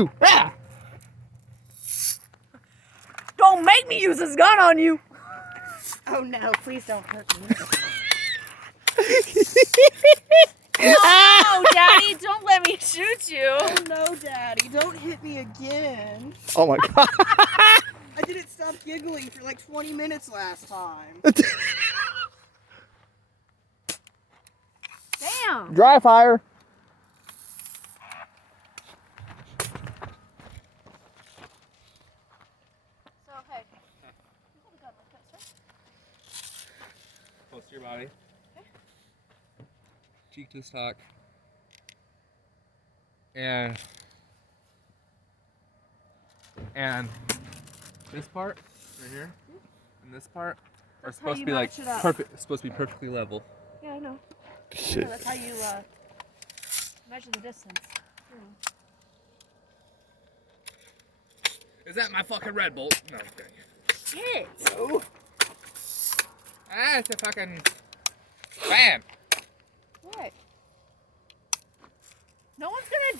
you. Ah! Don't make me use this gun on you. Oh no, please don't hurt me. No, Daddy, don't let me shoot you. Oh no, Daddy, don't hit me again. Oh my God. I didn't stop giggling for like 20 minutes last time. Damn. Dry fire. So, okay. You hold the gun like this, right? Close to your body. Cheek to the stock. And this part right here and this part are That's how supposed to you be like match it up. perfect. Supposed to be perfectly level. Yeah, I know. Shit. Yeah, that's how you measure the distance. Is that my fucking Red Bolt? No, dang it. Shit. No. Ah, it's a fucking fan. What? No one's gonna